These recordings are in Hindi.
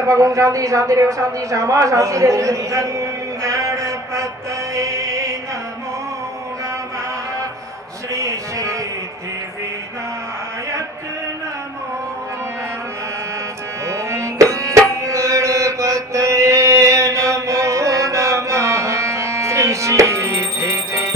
सपगुण शांति शांति रेव शांति श्यामा शांति रे गणपतये नमो नमः श्री सिद्धिविनायक नमो नमः ओम गणपतये नमो नमः श्री सिद्धिविनायक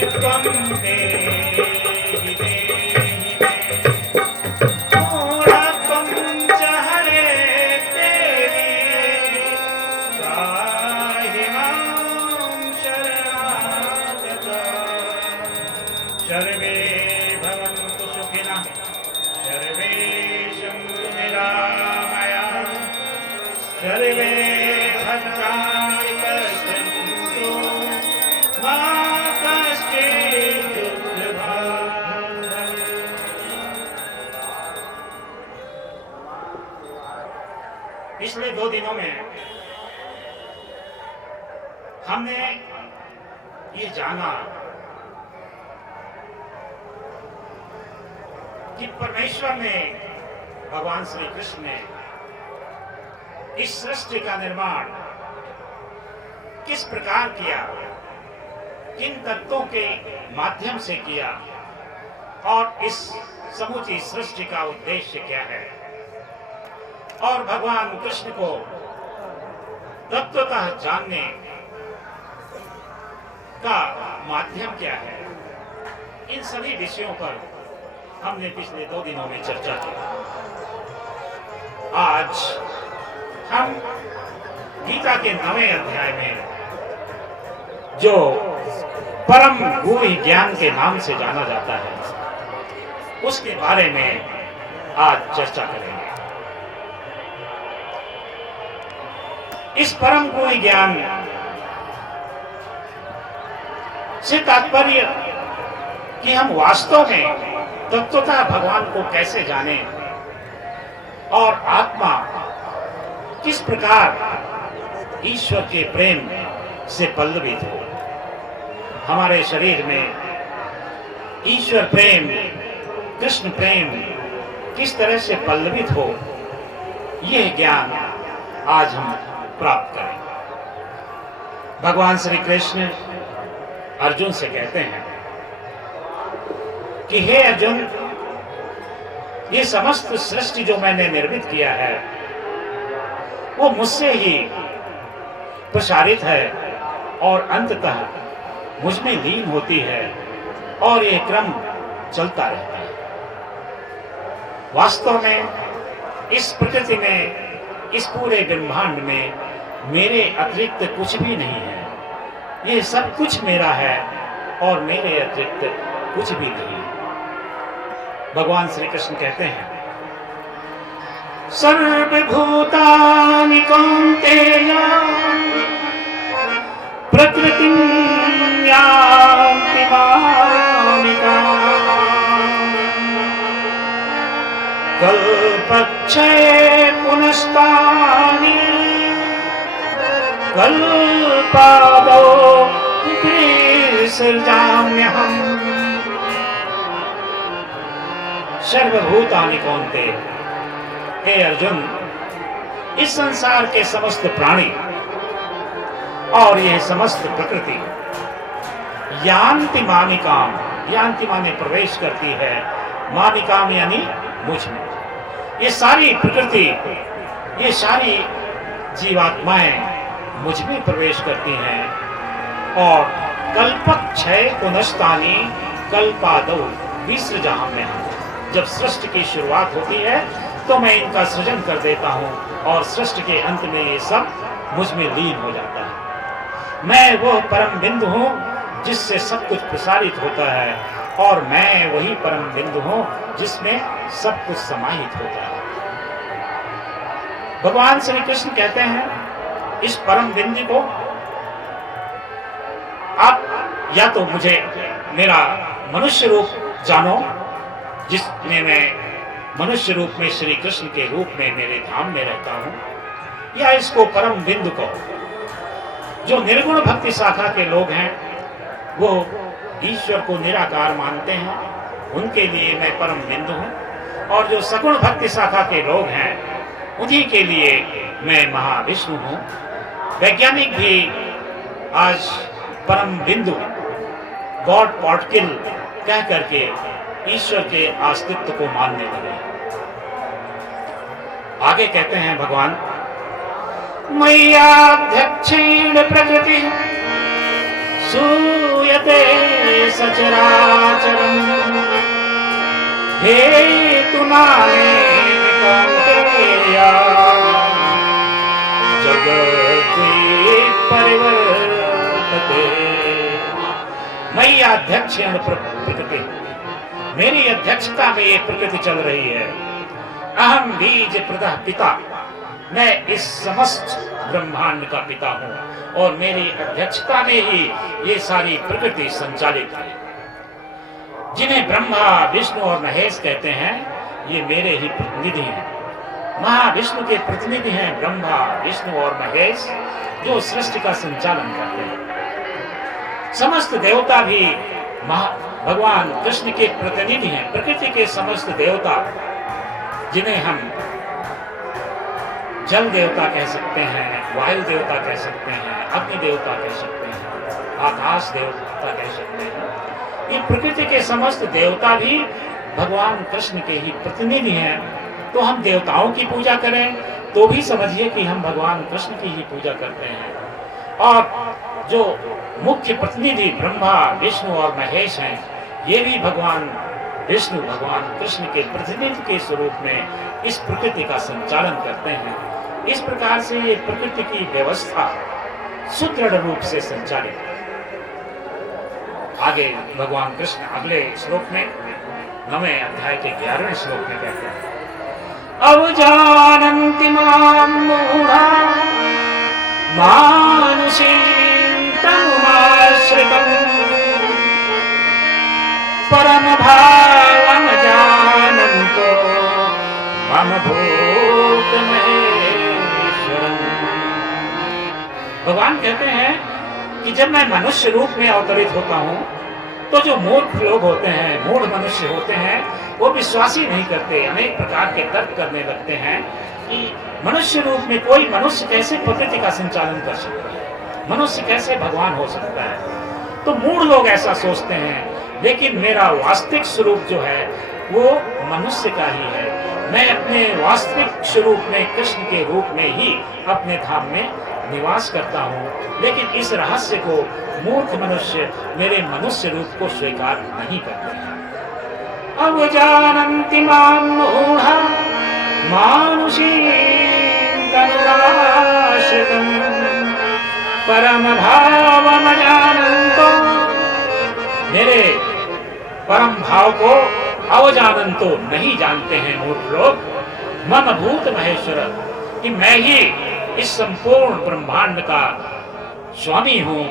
त्वं देहि देहि मे मूढत्वं च हरे देवी त्राहि मां शरणागता सर्वे भवन्तु सुखिनः सर्वे सन्तु निरामयाः सर्वे भद्राणि पश्यन्तु मा कश्चित् दुःखभाग् भवेत्। पिछले 2 दिनों में हमने ये जाना कि परमेश्वर ने, भगवान श्री कृष्ण ने इस सृष्टि का निर्माण किस प्रकार किया, किन तत्वों के माध्यम से किया और इस समूची सृष्टि का उद्देश्य क्या है और भगवान कृष्ण को तत्वतः जानने का माध्यम क्या है। इन सभी विषयों पर हमने पिछले 2 दिनों में चर्चा की। आज हम गीता के 9वें अध्याय में जो परम गूढ़ ज्ञान के नाम से जाना जाता है उसके बारे में आज चर्चा करेंगे। इस परम गूढ़ ज्ञान से तात्पर्य कि हम वास्तव में तत्वतः भगवान को कैसे जानें और आत्मा किस प्रकार ईश्वर के प्रेम से पल्लवित हो। हमारे शरीर में ईश्वर प्रेम, कृष्ण प्रेम किस तरह से पल्लवित हो, यह ज्ञान आज हम प्राप्त करेंगे। भगवान श्री कृष्ण अर्जुन से कहते हैं कि हे अर्जुन, ये समस्त सृष्टि जो मैंने निर्मित किया है वो मुझसे ही प्रसारित है और अंततः मुझ में लीन होती है और ये क्रम चलता रहता है। वास्तव में इस प्रकृति में, इस पूरे ब्रह्मांड में मेरे अतिरिक्त कुछ भी नहीं है। ये सब कुछ मेरा है और मेरे अतिरिक्त कुछ भी नहीं। भगवान श्री कृष्ण कहते हैं सर्वभूतानि कौन्तेय प्रकृतिं यान्ति मामिकाम् कल्पक्षये पुनस्तानि कल्पादौ विसृजाम्यहम्। सर्वभूतानि कौन्तेय, हे अर्जुन, इस संसार के समस्त प्राणी और यह समस्त प्रकृति यान्ति मामिकाम, यान्ति माने प्रवेश करती है, मामिकाम यानी मुझ में। ये सारी प्रकृति, ये सारी जीवात्माएं मुझ में प्रवेश करती हैं और कल्पक्षय पुनस्तानि कल्पादौ विसृजाम्यहम्। जब सृष्टि की शुरुआत होती है तो मैं इनका सृजन कर देता हूँ और सृष्टि के अंत में ये सब मुझ में लीन हो जाता है। मैं वो परम बिंदु हूँ जिससे सब कुछ प्रसारित होता है और मैं वही परम बिंदु हूँ जिसमें सब कुछ समाहित होता है। भगवान श्री कृष्ण कहते हैं इस परम बिंदु को आप या तो मुझे मेरा मनुष्य रूप जानो, जिसमें मैं मनुष्य रूप में श्री कृष्ण के रूप में मेरे धाम में रहता हूं, या इसको परम बिंदु को। जो निर्गुण भक्ति शाखा के लोग हैं वो ईश्वर को निराकार मानते हैं, उनके लिए मैं परम बिंदु हूं, और जो सगुण भक्ति शाखा के लोग हैं उन्हीं के लिए मैं महाविष्णु हूं। वैज्ञानिक भी आज परम बिंदु, गॉड पार्टिकल कह करके ईश्वर के अस्तित्व को मानने लगे। आगे कहते हैं भगवान, मय्याध्यक्षेण प्रकृति सूयते सचराचरम् हेतुनानेन कौन्तेय जगत् परिवर्तते। मैं अध्यक्ष प्रकृति, मेरी अध्यक्षता में ये प्रकृति चल रही है। अहम बीज प्रदः पिता, मैं इस समस्त ब्रह्मांड का पिता हूं और मेरी अध्यक्षता में ही ये सारी प्रकृति संचालित है। जिन्हें ब्रह्मा विष्णु और महेश कहते हैं, ये मेरे ही प्रतिनिधि हैं। महाविष्णु के प्रतिनिधि हैं ब्रह्मा विष्णु और महेश, जो सृष्टि का संचालन करते हैं। समस्त देवता भी भगवान कृष्ण के प्रतिनिधि हैं। प्रकृति के समस्त देवता, जिन्हें हम जल देवता कह सकते हैं, वायु देवता कह सकते हैं, अग्नि देवता कह सकते हैं, आकाश देवता कह सकते हैं, ये प्रकृति के समस्त देवता भी भगवान कृष्ण के ही प्रतिनिधि हैं। तो हम देवताओं की पूजा करें तो भी समझिए कि हम भगवान कृष्ण की ही पूजा करते हैं। और जो मुख्य प्रतिनिधि ब्रह्मा विष्णु और महेश हैं, ये भी भगवान विष्णु भगवान कृष्ण के प्रतिनिधि के स्वरूप में इस प्रकृति का संचालन करते हैं। इस प्रकार से ये प्रकृति की व्यवस्था सुदृढ़ रूप से संचालित है। आगे भगवान कृष्ण अगले श्लोक में 9वें अध्याय के 11वें श्लोक में कहते हैं, अवजानन्ति मां मूढा मानुषीं तनुमाश्रितम् परम भावम जानन्तो मम भूतमहेश्वरम्। भगवान कहते हैं कि जब मैं मनुष्य रूप में अवतरित होता हूँ तो जो मूर्ख लोग होते हैं, मूढ़ मनुष्य होते हैं, वो विश्वास ही नहीं करते, अनेक प्रकार के तर्क करने लगते हैं कि मनुष्य रूप में कोई मनुष्य कैसे प्रकृति का संचालन कर सकता है, मनुष्य कैसे भगवान हो सकता है। तो मूढ़ लोग ऐसा सोचते हैं, लेकिन मेरा वास्तविक स्वरूप जो है वो मनुष्य का ही है। मैं अपने वास्तविक स्वरूप में कृष्ण के रूप में ही अपने धाम में निवास करता हूँ, लेकिन इस रहस्य को मूर्ख मनुष्य मेरे मनुष्य रूप को स्वीकार नहीं करते हैं। अवजानन्ति मां मूढा मानुषीं तनुराश्रितम् परम भावम जानन्तो, मेरे परम भाव को अवजानन्तो नहीं जानते हैं मूर्ख लोग। मम भूत महेश्वर, कि मैं ही इस संपूर्ण ब्रह्मांड का स्वामी हूं,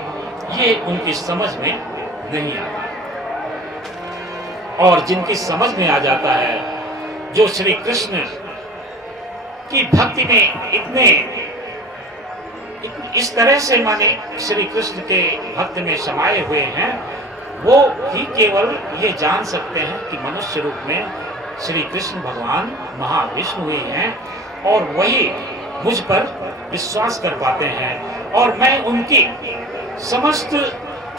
ये उनकी समझ में नहीं आता। और जिनकी समझ में आ जाता है, जो श्री कृष्ण की भक्ति में इतने इस तरह से माने श्री कृष्ण के भक्त में समाये हुए हैं, वो ही केवल ये जान सकते हैं कि मनुष्य रूप में श्री कृष्ण भगवान महाविष्णु ही हैं और वही मुझ पर विश्वास कर पाते हैं। और मैं उनकी समस्त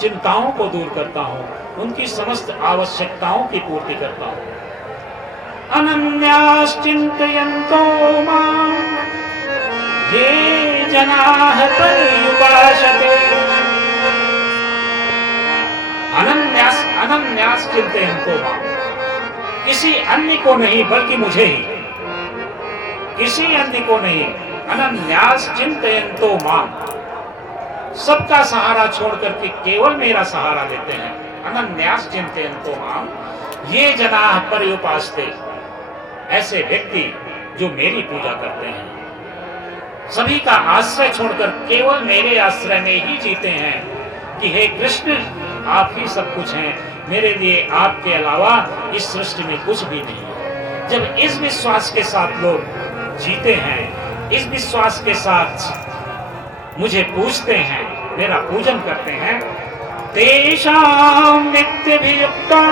चिंताओं को दूर करता हूँ, उनकी समस्त आवश्यकताओं की पूर्ति करता हूँ। अनन्याश्चिन्तयन्तो मां ये जनाः पर्युपासते, अनन्यास चिन्तयन्तो मां, किसी अन्य को नहीं बल्कि मुझे ही, किसी अन्य को नहीं, अनन्यास चिन्तयन्तो मां, सबका सहारा छोड़ करके केवल मेरा सहारा लेते हैं। अनन्यास चिन्तयन्तो मां ये जनाः पर्युपासते, ऐसे व्यक्ति जो मेरी पूजा करते हैं, सभी का आश्रय छोड़कर केवल मेरे आश्रय में ही जीते हैं कि हे कृष्ण आप ही सब कुछ हैं, मेरे लिए आपके अलावा इस सृष्टि में कुछ भी नहीं है। जब इस विश्वास के साथ लोग जीते हैं, इस विश्वास के साथ मुझे पूजते हैं, मेरा पूजन करते हैं, तेषां नित्यभियुक्तानां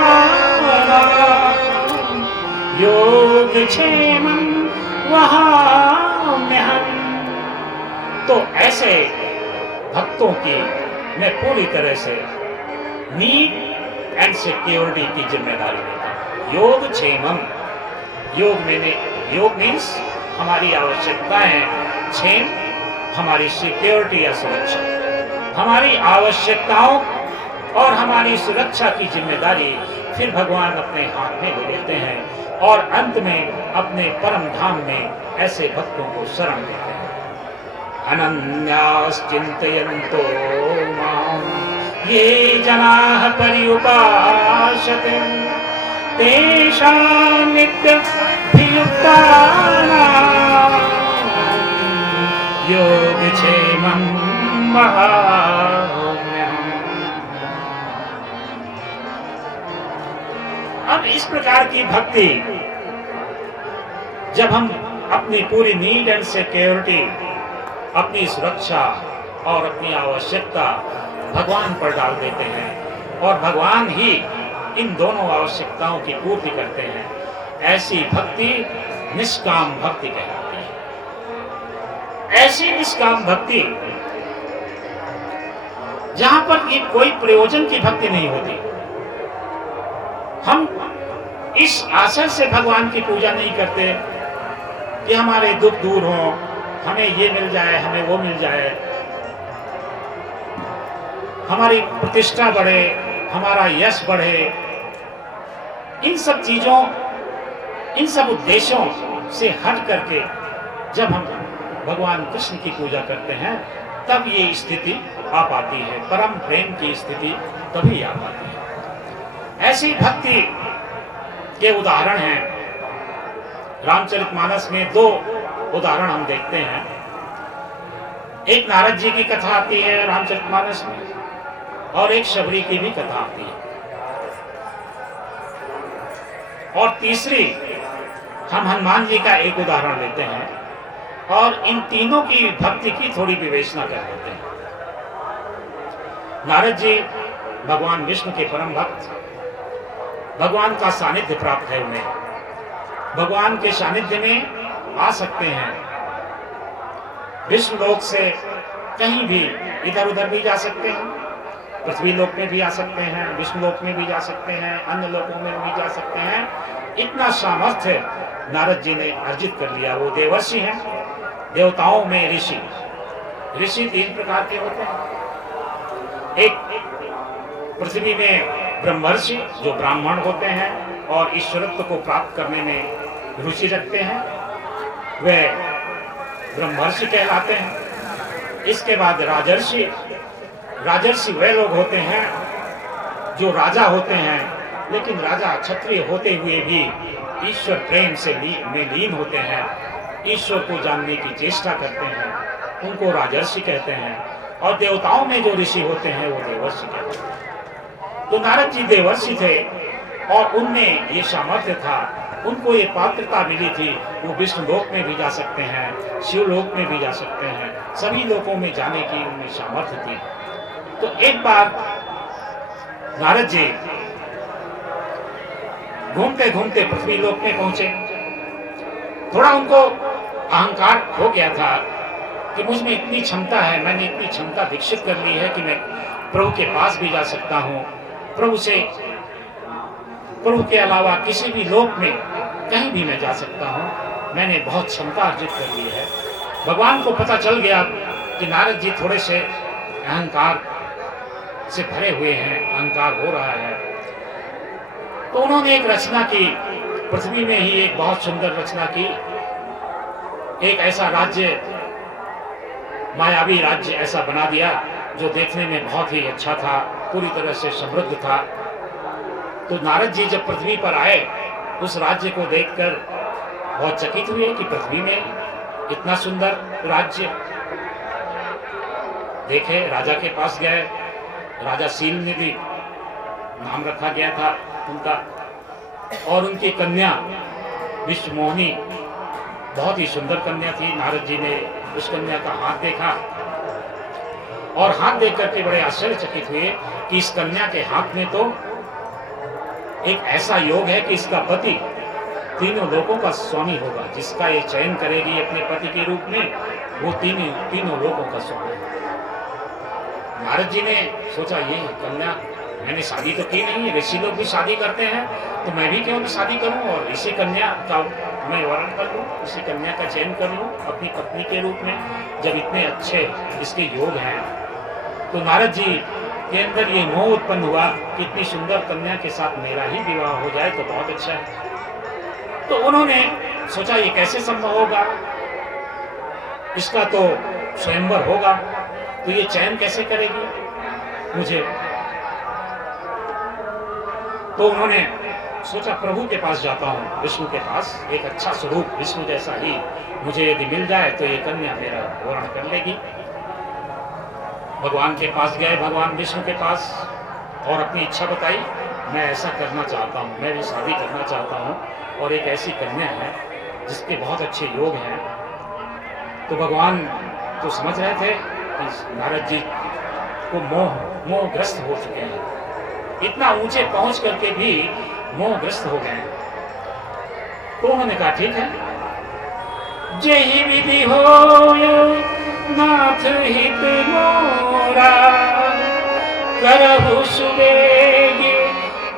योगक्षेमं वहाम्यहम्, तो ऐसे भक्तों की मैं पूरी तरह से नीड एंड सिक्योरिटी की जिम्मेदारी लेता हूँ। योग क्षेमम, योग मीन्स हमारी आवश्यकताएं, क्षेम हमारी सिक्योरिटी या सुरक्षा, हमारी आवश्यकताओं और हमारी सुरक्षा की जिम्मेदारी फिर भगवान अपने हाथ में ले लेते हैं और अंत में अपने परम धाम में ऐसे भक्तों को शरण देते हैं। अनन्याश्चिन्तयन्तो मां ये जनाः पर्युपासते तेषां नित्यभियुक्तानां योगक्षेमं वहाम्यहम्। अब इस प्रकार की भक्ति जब हम अपनी पूरी नीड एंड सिक्योरिटी, अपनी सुरक्षा और अपनी आवश्यकता भगवान पर डाल देते हैं और भगवान ही इन दोनों आवश्यकताओं की पूर्ति करते हैं, ऐसी भक्ति निष्काम भक्ति कहलाती है। ऐसी निष्काम भक्ति जहां पर ये कोई प्रयोजन की भक्ति नहीं होती। हम इस आशय से भगवान की पूजा नहीं करते कि हमारे दुख दूर हों, हमें ये मिल जाए, हमें वो मिल जाए, हमारी प्रतिष्ठा बढ़े, हमारा यश बढ़े। इन सब चीजों, इन सब उद्देश्यों से हट करके जब हम भगवान कृष्ण की पूजा करते हैं तब ये स्थिति आ पाती है, परम प्रेम की स्थिति तभी आ पाती है। ऐसी भक्ति के उदाहरण हैं रामचरितमानस में। 2 उदाहरण हम देखते हैं। एक नारद जी की कथा आती है रामचरितमानस में और एक शबरी की भी कथा आती है, और तीसरी हम हनुमान जी का एक उदाहरण लेते हैं और इन तीनों की भक्ति की थोड़ी विवेचना कर लेते हैं। नारद जी भगवान विष्णु के परम भक्त, भगवान का सानिध्य प्राप्त है उन्हें, भगवान के सानिध्य में आ सकते हैं। विष्णु लोक से कहीं भी इधर उधर भी जा सकते हैं, पृथ्वी लोक में भी आ सकते हैं, विष्णु लोक में भी जा सकते हैं, अन्य लोकों में भी जा सकते हैं। इतना सामर्थ्य नारद जी ने अर्जित कर लिया। वो देवर्षि हैं, देवताओं में ऋषि। ऋषि 3 प्रकार के होते हैं। एक पृथ्वी में ब्रह्मर्षि जो ब्राह्मण होते हैं और ईश्वरत्व को प्राप्त करने में रुचि रखते हैं, वे ब्रह्मर्षि कहलाते हैं। इसके बाद राजर्षि। राजर्षि वे लोग होते हैं जो राजा होते हैं, लेकिन राजा क्षत्रिय होते हुए भी ईश्वर प्रेम से लीन होते हैं, ईश्वर को जानने की चेष्टा करते हैं, उनको राजर्षि कहते हैं। और देवताओं में जो ऋषि होते हैं वो देवर्षि कहते हैं। तो नारद जी देवर्षि थे और उनमें ये सामर्थ्य था, उनको ये पात्रता मिली थी, वो विष्णु लोक में भी जा सकते हैं, शिवलोक में भी जा सकते हैं, सभी लोकों में जाने की उनमें सामर्थ्य थी। तो एक बार नारद जी घूमते घूमते पृथ्वी लोक में पहुंचे। थोड़ा उनको अहंकार हो गया था कि मुझ में इतनी क्षमता है, मैंने इतनी क्षमता विकसित कर ली है कि मैं प्रभु के पास भी जा सकता हूँ, प्रभु के अलावा किसी भी लोक में कहीं भी मैं जा सकता हूँ, मैंने बहुत क्षमता अर्जित कर ली है। भगवान को पता चल गया कि नारद जी थोड़े से अहंकार से भरे हुए हैं, अहंकार हो रहा है। तो उन्होंने एक रचना की, पृथ्वी में ही एक बहुत सुंदर रचना की। एक ऐसा राज्य, मायावी राज्य ऐसा बना दिया जो देखने में बहुत ही अच्छा था, पूरी तरह से समृद्ध था। तो नारद जी जब पृथ्वी पर आए, उस राज्य को देखकर बहुत चकित हुए कि पृथ्वी में इतना सुंदर राज्य। देखे, राजा के पास गए, राजा शीलनिधि नाम रखा गया था उनका, और उनकी कन्या विश्वमोहिनी बहुत ही सुंदर कन्या थी। नारद जी ने उस कन्या का हाथ देखा और हाथ देख करके बड़े आश्चर्यचकित हुए कि इस कन्या के हाथ में तो एक ऐसा योग है कि इसका पति तीनों लोकों का स्वामी होगा। जिसका ये चयन करेगी अपने पति के रूप में, वो तीनों लोकों का स्वामी होगा। नारद जी ने सोचा, ये कन्या, मैंने शादी तो की नहीं है, ऋषि लोग भी शादी करते हैं, तो मैं भी क्यों शादी करूं और इसी कन्या का मैं वर्ण कर लूं, इसी कन्या का चयन कर लूं अपनी पत्नी के रूप में, जब इतने अच्छे इसके योग हैं। तो नारद जी के अंदर ये मोह उत्पन्न हुआ कि इतनी सुंदर कन्या के साथ मेरा ही विवाह हो जाए तो बहुत अच्छा है। तो उन्होंने सोचा ये कैसे संभव होगा, इसका तो स्वयंवर होगा, तो ये चयन कैसे करेगी मुझे। तो उन्होंने सोचा प्रभु के पास जाता हूं, विष्णु के पास, एक अच्छा स्वरूप विष्णु जैसा ही मुझे यदि मिल जाए तो ये कन्या मेरा वर्ण कर लेगी। भगवान के पास गए, भगवान विष्णु के पास, और अपनी इच्छा बताई, मैं ऐसा करना चाहता हूँ, मैं भी शादी करना चाहता हूँ, और एक ऐसी कन्या है जिसके बहुत अच्छे योग हैं। तो भगवान तो समझ रहे थे कि नारद जी को मोहग्रस्त हो चुके हैं, इतना ऊंचे पहुंच करके भी मोहग्रस्त हो गए। तो उन्होंने कहा ठीक है, जेहि विधि हो नाथ हित मोरा, करहु सुबेगे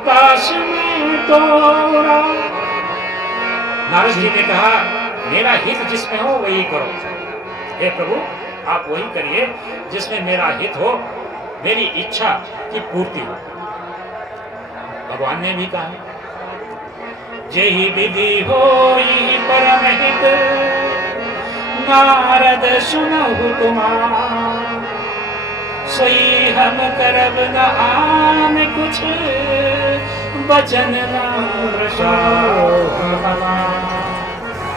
पास में तोरा। नारद जी ने कहा मेरा हित जिसमें हो वही करो। हे प्रभु आप वही करिए जिसमें मेरा हित हो, मेरी इच्छा की पूर्ति हो। भगवान ने भी कहा जेहि विधि होई परम हित, नारद सुनहु तुमार, सोई हम करब न आन कुछ, बचन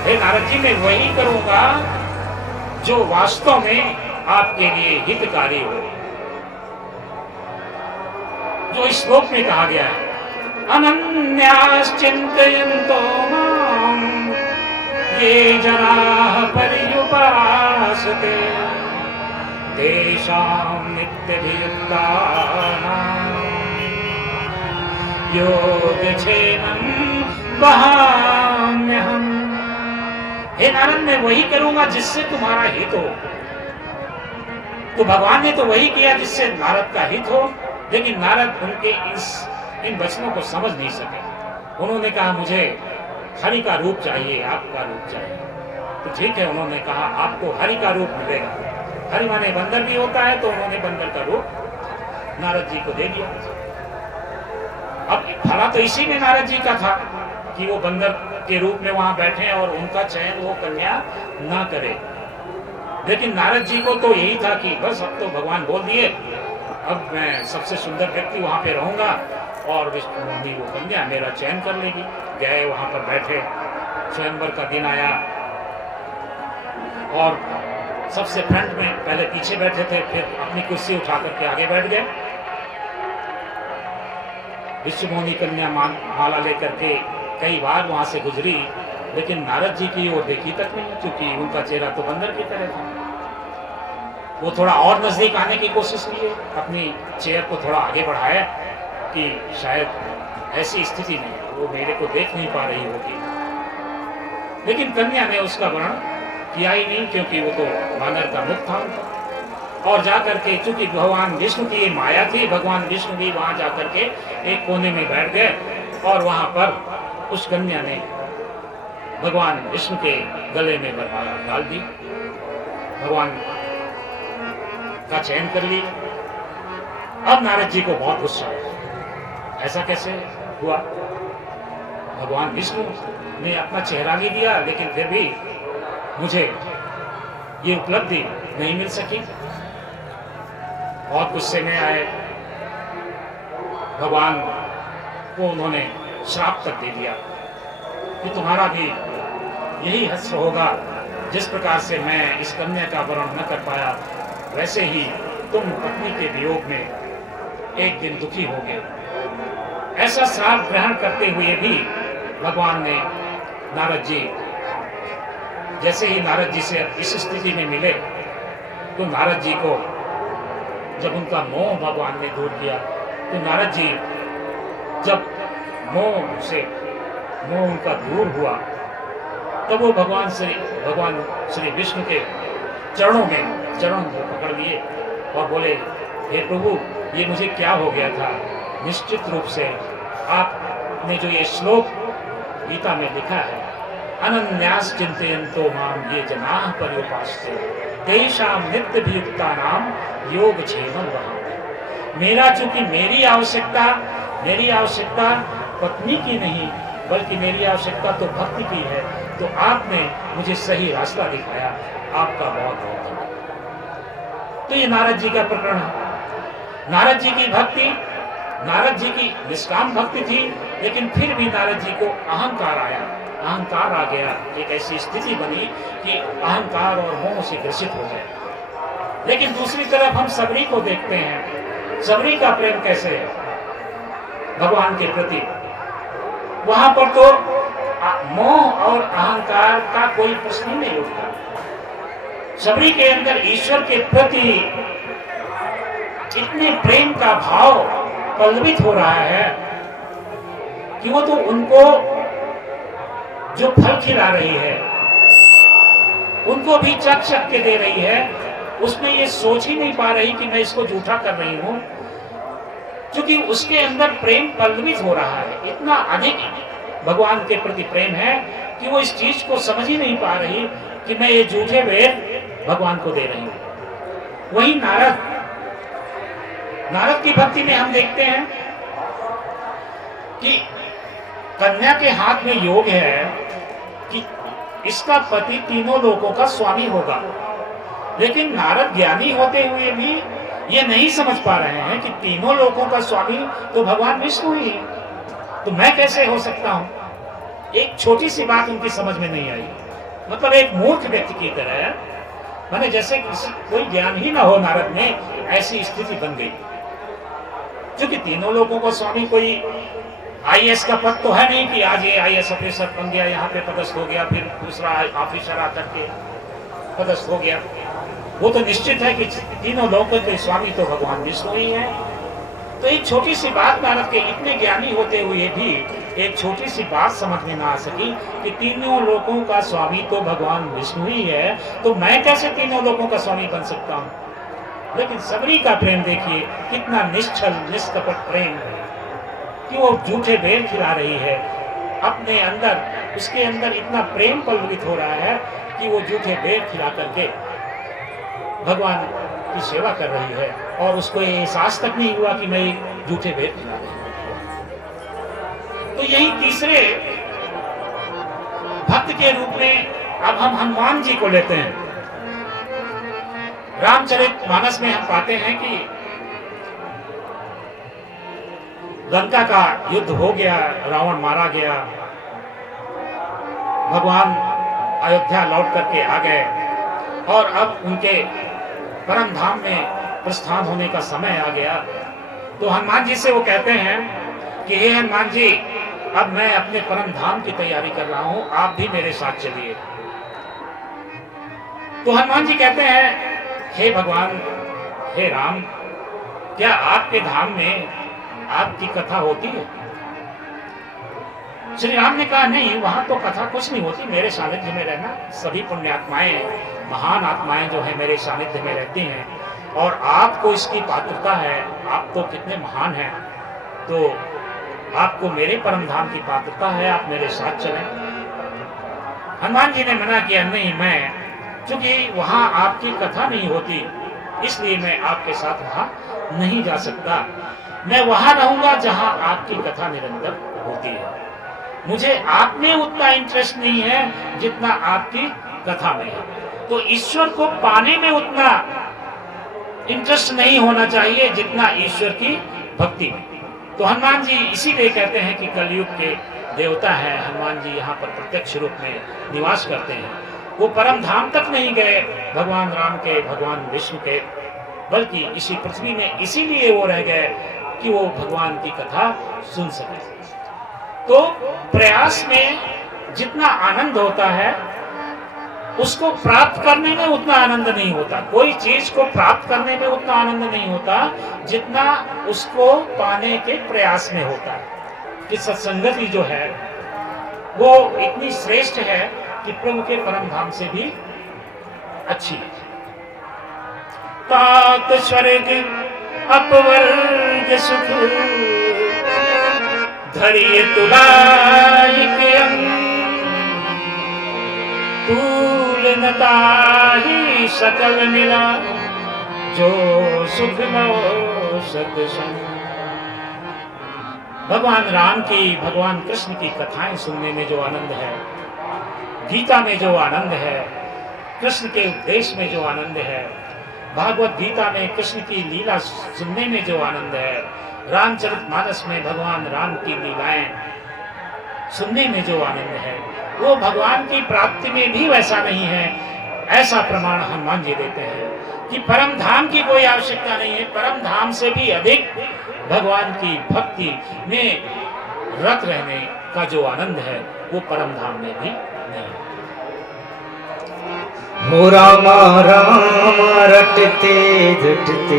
हे नारद जी मैं वही करूंगा जो वास्तव में आपके लिए हितकारी हो, जो इस श्लोक में कहा गया है, अनन्याश्चिन्तयन्तो मां ये जनाः पर्युपासते, तेषां नित्यभियुक्तानां योगक्षेमं वहाम्यहम्। हे नारद मैं वही करूंगा जिससे तुम्हारा हित हो। तो भगवान ने तो वही किया जिससे नारद का हित हो, लेकिन नारद उनके इन वचनों को समझ नहीं सके। उन्होंने कहा मुझे हरि का रूप चाहिए, आपका रूप चाहिए। तो ठीक है, उन्होंने कहा आपको हरि का रूप मिलेगा। हरि माने बंदर भी होता है, तो उन्होंने बंदर का रूप नारद जी को दे दिया। अब भला तो इसी में नारद जी का था कि वो बंदर के रूप में वहां बैठे और उनका चयन वो कन्या ना करे, लेकिन नारद जी को तो यही था कि बस अब तो भगवान बोल दिए, अब मैं सबसे सुंदर व्यक्ति वहां पे रहूंगा और विष्णु मुनि वो कन्या मेरा चयन कर लेगी। गए वहां पर बैठे, स्वयंवर का दिन आया और सबसे फ्रंट में पहले पीछे बैठे थे, फिर अपनी कुर्सी उठा करके आगे बैठ गए। विष्णु मुनि कन्या माला लेकर के कई बार वहां से गुजरी, लेकिन नारद जी की ओर देखी तक नहीं, क्योंकि उनका चेहरा तो बंदर की तरह था। वो थोड़ा और नजदीक आने की कोशिश किए, अपनी चेयर को थोड़ा आगे बढ़ाया कि शायद ऐसी स्थिति नहीं, वो मेरे को देख नहीं पा रही होगी। लेकिन कन्या ने उसका वर्णन किया ही नहीं, क्योंकि वो तो वानर का मुख था उनका। और जाकर के, चूंकि भगवान विष्णु की ये माया थी, भगवान विष्णु भी वहां जाकर के एक कोने में बैठ गए और वहां पर उस कन्या ने भगवान विष्णु के गले में वरमाला डाल दी, भगवान का चयन कर लिया। अब नारद जी को बहुत गुस्सा आया, ऐसा कैसे हुआ? भगवान विष्णु ने अपना चेहरा भी दिया, लेकिन फिर भी मुझे ये उपलब्धि नहीं मिल सकी। बहुत गुस्से में आए, भगवान को उन्होंने श्राप तक दे दिया कि तुम्हारा भी यही हश्र होगा, जिस प्रकार से मैं इस कन्या का वर्ण न कर पाया, वैसे ही तुम पत्नी के वियोग में एक दिन दुखी होगे। ऐसा श्राप ग्रहण करते हुए भी भगवान ने नारद जी, जैसे ही नारद जी से इस स्थिति में मिले, तो नारद जी को जब उनका मोह भगवान ने दूर किया, तो नारद जी जब मोह उनका दूर हुआ, तब वो भगवान श्री विष्णु के चरणों को पकड़ लिए और बोले, हे प्रभु ये मुझे क्या हो गया था? निश्चित रूप से आपने जो ये श्लोक गीता में लिखा है, अनन्यास चिंतयन्तो माम ये जनाः पर्युपासते, तेषां नित्यभियुक्तानां योगक्षेमं वहाम्यहम्। चूंकि मेरी आवश्यकता पत्नी की नहीं, बल्कि मेरी आवश्यकता तो भक्ति की है, तो आपने मुझे सही रास्ता दिखाया, आपका बहुत बहुत धन्यवाद। तो ये नारद जी का प्रकरण है। नारद जी की भक्ति, नारद जी की निष्काम भक्ति थी, लेकिन फिर भी नारद जी को अहंकार आया, अहंकार आ गया, एक ऐसी स्थिति बनी कि अहंकार और मोह से ग्रसित हो गए। लेकिन दूसरी तरफ हम सबरी को देखते हैं, सबरी का प्रेम कैसे है भगवान के प्रति। वहां पर तो मोह और अहंकार का कोई प्रश्न ही नहीं उठता। सबरी के अंदर ईश्वर के प्रति इतने प्रेम का भाव पल्लवित हो रहा है कि वो तो उनको जो फल खिला रही है, उनको भी चख चख के दे रही है, उसमें ये सोच ही नहीं पा रही कि मैं इसको झूठा कर रही हूं, क्योंकि उसके अंदर प्रेम पल्लवित हो रहा है। इतना अधिक भगवान के प्रति प्रेम है कि वो इस चीज को समझ ही नहीं पा रही कि मैं ये झूठे वेद भगवान को दे रही हूं। वही नारद की भक्ति में हम देखते हैं कि कन्या के हाथ में योग है कि इसका पति तीनों लोगों का स्वामी होगा, लेकिन नारद ज्ञानी होते हुए भी ये नहीं समझ पा रहे हैं कि तीनों लोगों का स्वामी तो भगवान विष्णु ही है, तो मैं कैसे हो सकता हूं। एक छोटी सी बात उनकी समझ में नहीं आई, मतलब एक मूर्ख व्यक्ति की तरह, माने जैसे कोई ज्ञान ही ना हो नारद में, ऐसी स्थिति बन गई। क्योंकि तीनों लोगों का स्वामी कोई आईएएस का पद तो है नहीं कि आज ये आईएएस ऑफिसर बन गया, यहाँ पे पदस्थ हो गया, फिर दूसरा ऑफिसर आकर के पदस्थ हो गया। वो तो निश्चित है कि तीनों लोगों के स्वामी तो भगवान विष्णु ही है। तो एक छोटी सी बात नारद के इतने ज्ञानी होते हुए भी एक छोटी सी बात समझ में ना आ सकी कि तीनों लोगों का स्वामी तो भगवान विष्णु ही है, तो मैं कैसे तीनों लोगों का स्वामी बन सकता हूँ। लेकिन सबरी का प्रेम देखिए, कितना निश्चल निष्कपट प्रेम कि वो झूठे बेर खिला रही है अपने अंदर, उसके अंदर इतना प्रेम पल्लवित हो रहा है कि वो झूठे बेर खिला करके भगवान की सेवा कर रही है, और उसको ये एहसास तक नहीं हुआ कि मैं झूठे बेर खिला रही हूं। तो यही तीसरे भक्त के रूप में अब हम हनुमान जी को लेते हैं। रामचरितमानस में हम पाते हैं कि लंका का युद्ध हो गया, रावण मारा गया, भगवान अयोध्या लौट करके आ गए, और अब उनके परम धाम में प्रस्थान होने का समय आ गया। तो हनुमान जी से वो कहते हैं कि हे हनुमान जी, अब मैं अपने परम धाम की तैयारी कर रहा हूं, आप भी मेरे साथ चलिए। तो हनुमान जी कहते हैं, हे भगवान, हे राम, क्या आपके धाम में आपकी कथा होती है? श्री राम ने कहा, नहीं, वहां तो कथा कुछ नहीं होती, मेरे सानिध्य में रहना। सभी पुण्यात्माएं, महान आत्माएं जो है मेरे सानिध्य में रहती हैं, और आपको इसकी पात्रता है, आप तो कितने महान हैं, तो आपको मेरे परम धाम की पात्रता है, आप मेरे साथ चलें। हनुमान जी ने मना किया, नहीं, मैं, क्योंकि वहां आपकी कथा नहीं होती, इसलिए मैं आपके साथ वहां नहीं जा सकता। मैं वहां रहूंगा जहां आपकी कथा निरंतर होती है। मुझे आप में उतना इंटरेस्ट नहीं है जितना आपकी कथा में है। तो ईश्वर को पाने में उतना इंटरेस्ट नहीं होना चाहिए जितना ईश्वर की भक्ति में। तो हनुमान जी इसीलिए कहते हैं कि कलयुग के देवता हैं। हनुमान जी यहाँ पर प्रत्यक्ष रूप में निवास करते हैं। वो परम धाम तक नहीं गए भगवान राम के, भगवान विष्णु के, बल्कि इसी पृथ्वी में इसीलिए वो रह गए कि वो भगवान की कथा सुन सके। तो प्रयास में जितना आनंद होता है उसको प्राप्त करने में उतना आनंद नहीं होता। कोई चीज को प्राप्त करने में उतना आनंद नहीं होता जितना उसको पाने के प्रयास में होता है। कि सत्संगति जो है वो इतनी श्रेष्ठ है कि प्रभु के परम धाम से भी अच्छी है। तात स्वर्ग अपवर्ग सुख धरिय तुलाई के तूल नताही सकल मिला जो सुख नो सत्संग। भगवान राम की, भगवान कृष्ण की कथाएं सुनने में जो आनंद है, गीता में जो आनंद है, कृष्ण के उपदेश में जो आनंद है, भागवत गीता में कृष्ण की लीला सुनने में जो आनंद है, रामचरितमानस में भगवान राम की लीलाएं सुनने में जो आनंद है, वो भगवान की प्राप्ति में भी वैसा नहीं है। ऐसा प्रमाण हनुमान जी देते हैं कि परम धाम की कोई आवश्यकता नहीं है। परम धाम से भी अधिक भगवान की भक्ति में रत रहने का जो आनंद है, वो परम धाम में भी नहीं। हो रामा राम रटते जटते